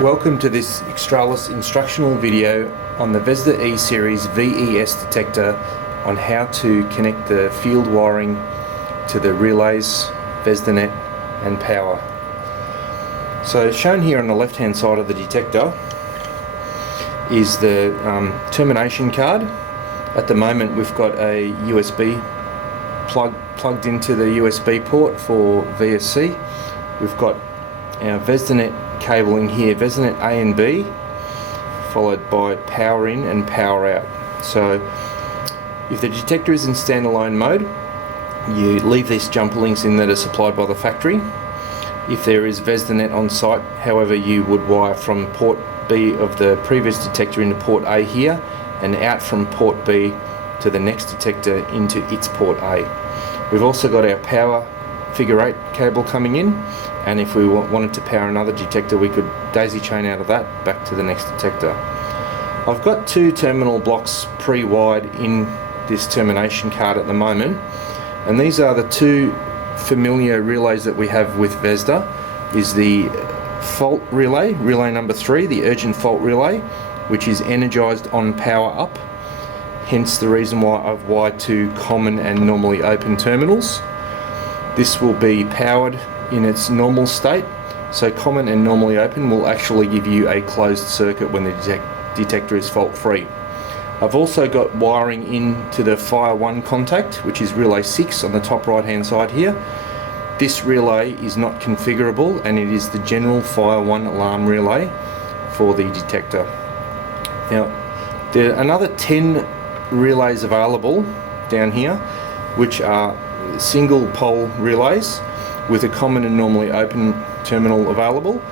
Welcome to this Xtralis instructional video on the VESDA-E series VES detector on how to connect the field wiring to the relays, VESDA-net and power. So shown here on the left hand side of the detector is the termination card. At the moment we've got a USB plugged into the USB port for VSC. We've got our VESDA-net cabling here, VESDA-net A and B, followed by power in and power out. So if the detector is in standalone mode, you leave these jumper links in that are supplied by the factory. If there is VESDA-net on site, however, you would wire from port B of the previous detector into port A here and out from port B to the next detector into its port A. We've also got our power figure 8 cable coming in, and if we wanted to power another detector we could daisy chain out of that back to the next detector. I've got two terminal blocks pre-wired in this termination card at the moment, and these are the two familiar relays that we have with VESDA. Is the fault relay, relay number 3, the urgent fault relay, which is energized on power up, hence the reason why I've wired two common and normally open terminals. This will be powered in its normal state, so common and normally open will actually give you a closed circuit when the detector is fault free. I've also got wiring into the Fire 1 contact, which is relay 6 on the top right hand side here. This relay is not configurable and it is the general Fire 1 alarm relay for the detector. Now there are another 10 relays available down here, which are single pole relays with a common and normally open terminal available,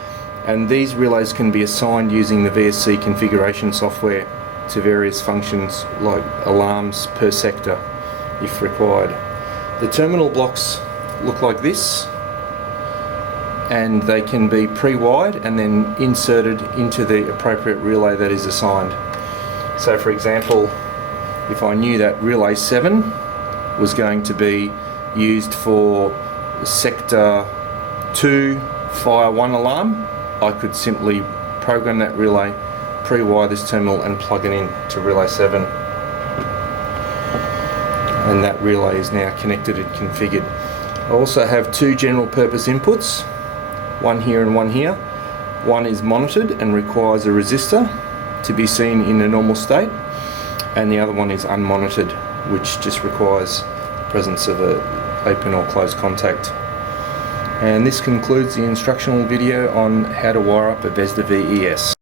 and these relays can be assigned using the VSC configuration software to various functions like alarms per sector if required. The terminal blocks look like this, and they can be pre-wired and then inserted into the appropriate relay that is assigned. So for example, if I knew that relay 7 was going to be used for sector 2 Fire 1 alarm, I could simply program that relay, pre-wire this terminal and plug it in to relay 7, and that relay is now connected and configured. I also have two general purpose inputs, one here and one here. One is monitored and requires a resistor to be seen in a normal state, and the other one is unmonitored, which just requires the presence of a open or closed contact. And this concludes the instructional video on how to wire up a VESDA VES.